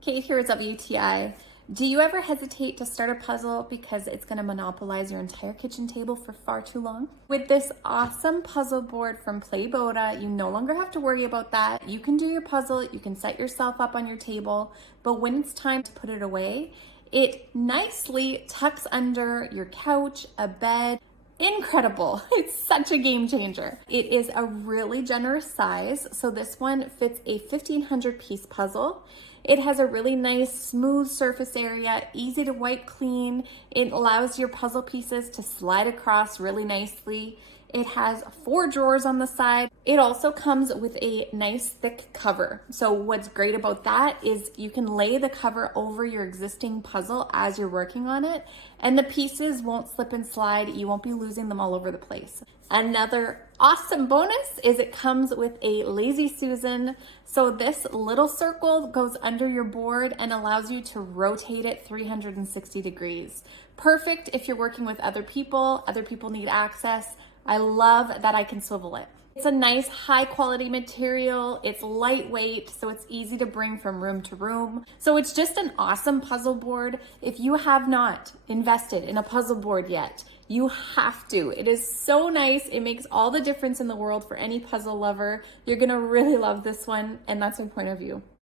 Kate here at WTI. Do you ever hesitate to start a puzzle because it's going to monopolize your entire kitchen table for far too long? With this awesome puzzle board from Playboda, you no longer have to worry about that. You can do your puzzle, you can set yourself up on your table, but when it's time to put it away, it nicely tucks under your couch, a bed. Incredible. It's such a game changer. It is a really generous size. So this one fits a 1,500 piece puzzle. It has a really nice smooth surface area, easy to wipe clean. It allows your puzzle pieces to slide across really nicely. It has 4 drawers on the side. It also comes with a nice thick cover. So what's great about that is you can lay the cover over your existing puzzle as you're working on it, and the pieces won't slip and slide. You won't be losing them all over the place. Another awesome bonus is it comes with a Lazy Susan. So this little circle goes under your board and allows you to rotate it 360 degrees. Perfect if you're working with other people need access. I love that I can swivel it. It's a nice high quality material. It's lightweight, so it's easy to bring from room to room. So it's just an awesome puzzle board. If you have not invested in a puzzle board yet, you have to. It is so nice. It makes all the difference in the world for any puzzle lover. You're gonna really love this one, and that's my point of view.